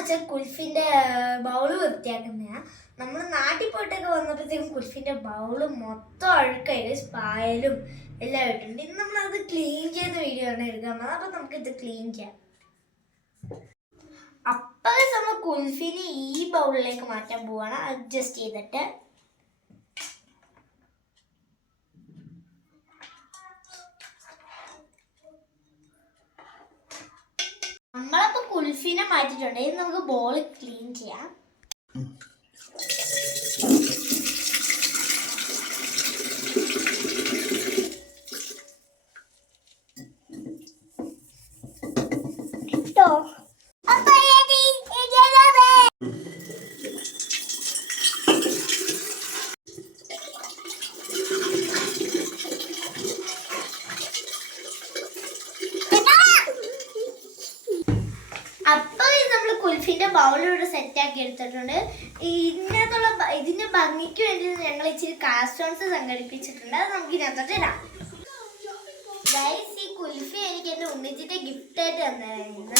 വെച്ചാൽ കുൽഫിന്റെ ബൗൾ വൃത്തിയാക്കുന്നതാണ് നമ്മൾ നാട്ടിൽ പോയിട്ടൊക്കെ വന്നപ്പോഴത്തേക്കും കുൽഫിന്റെ ബൗൾ മൊത്തം അഴുക്കായി. പായലും എല്ലാം ആയിട്ടുണ്ട് ഇന്ന് നമ്മളത് ക്ലീൻ ചെയ്യുന്ന വീഡിയോ ആണ് എടുക്കാൻ അപ്പൊ നമുക്ക് ഇത് ക്ലീൻ ചെയ്യാം. അപ്പൊ നമ്മൾ കുൽഫിനെ ഈ ബൗളിലേക്ക് മാറ്റാൻ പോവാണ്. അഡ്ജസ്റ്റ് ചെയ്തിട്ട് കുൽഫിനെ മാറ്റിയിട്ടുണ്ട്. ഇനി നമുക്ക് ബോൾ ക്ലീൻ ചെയ്യാം. അപ്പൊ നമ്മൾ കുൽഫിന്റെ ബൗളിവിടെ സെറ്റ് ആക്കി എടുത്തിട്ടുണ്ട്. ഇതിനകത്തുള്ള ഇതിന്റെ ഭംഗിക്ക് വേണ്ടി ഞങ്ങൾ ഇച്ചിരി കാസ്റ്റോൺസ് സംഘടിപ്പിച്ചിട്ടുണ്ട്. അത് നമുക്ക് ഇതിനകത്തോട്ട് ഇടാം. ഈ കുൽഫി എനിക്ക് എന്റെ ഉണ്ണിച്ചിട്ട് ഗിഫ്റ്റ് ആയിട്ട് തന്നായിരുന്നു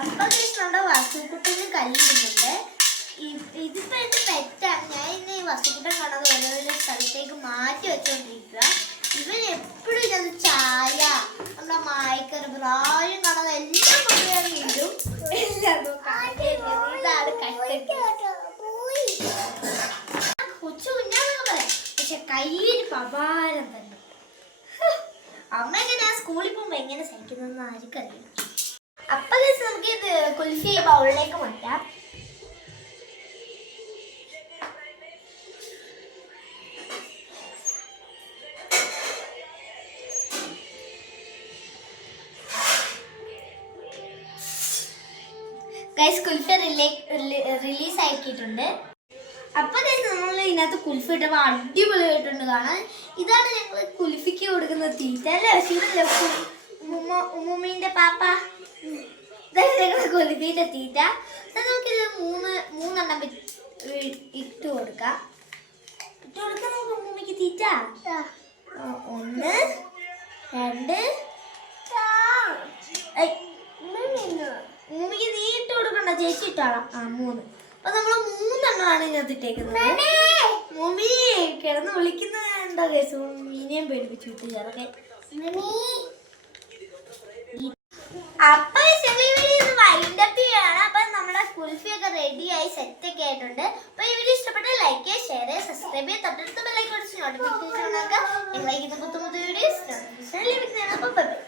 അപ്പൊ നമ്മുടെ വസ്തുക്കുട്ടിന് കല്ലിടുന്നുണ്ട് ഇതിപ്പോ എന്റെ പെറ്റാണ് ഞാൻ ഇന്ന് ഈ വസുക്കുട്ടൻ കാണാതെ ഓരോരോ സ്ഥലത്തേക്ക് മാറ്റി വെച്ചോണ്ടിരിക്കുക ഇവൻ എപ്പോഴും ഇത് ചായ നമ്മുടെ പ്രായം കാണാതെ എല്ലാം വീടും എല്ലാം. ഇതാണ് കൊച്ചു കുഞ്ഞാന്നൊക്കെ പക്ഷെ കയ്യിൽ പപാരം തന്നെ. അമ്മ എങ്ങനെ സ്കൂളിൽ പോകുമ്പോ എങ്ങനെ സഹിക്കുന്നതെന്ന് ആർക്കറിയാം. അപ്പൊ നമുക്ക് ഇത് കുൽഫി ബൗളിലേക്ക് മാറ്റാം. ഗൈസ് കുൽഫ റിലീസ് ആക്കിയിട്ടുണ്ട് അപ്പൊ ഗൈസ് നമ്മൾ ഇതിനകത്ത് കുൽഫി ഇട്ടപ്പോൾ അടിപൊളിയായിട്ടുണ്ട് കാണാൻ. ഇതാണ് ഞങ്ങൾ കുൽഫിക്ക് കൊടുക്കുന്ന തീറ്റ അല്ലേ? ശരിയല്ലേ? ഉമ്മ ഉമ്മൂമ്മീന്റെ പാപ്പ. ഇതാണ് ഞങ്ങൾ കുൽഫിന്റെ തീറ്റ. നമുക്കിത് മൂന്ന് മൂന്നെണ്ണം ഇട്ട് കൊടുക്കാം. ഇട്ട് കൊടുക്കാം നമുക്ക് ഉമ്മൂമ്മയ്ക്ക് തീറ്റ? ഒന്ന് രണ്ട്. ഐ, തീറ്റ ചേച്ചി ഇട്ടാളാം ആ മൂന്ന്. അപ്പൊ നമ്മൾ മൂന്നെണ്ണമാണ് ഇതിനകത്ത് ഇട്ടേക്കുന്നത്. മമ്മി കിടന്ന് വിളിക്കുന്നത് എന്താ കേസ് മീനെയും പേടിപ്പിച്ചു വിട്ട് ചേർക്കെ അപ്പൊ അപ്പൊ നമ്മുടെ കുൽഫി ഒക്കെ റെഡി ആയി സെറ്റ് ഒക്കെ ആയിട്ടുണ്ട്. അപ്പൊ ഈ വീഡിയോ ഇഷ്ടപ്പെട്ട ലൈക്ക് ചെയ്യുക ഷെയർ ചെയ്യുക സബ്സ്ക്രൈബ് ചെയ്യുക തൊട്ടടുത്ത് ബെല്ലൈക്കൺ നോട്ടിഫിക്കേഷൻ ഉണ്ടാക്കുക നിങ്ങളേക്ക് പുത്തു ലഭിക്കുന്നതാണ്. വീഡിയോസ്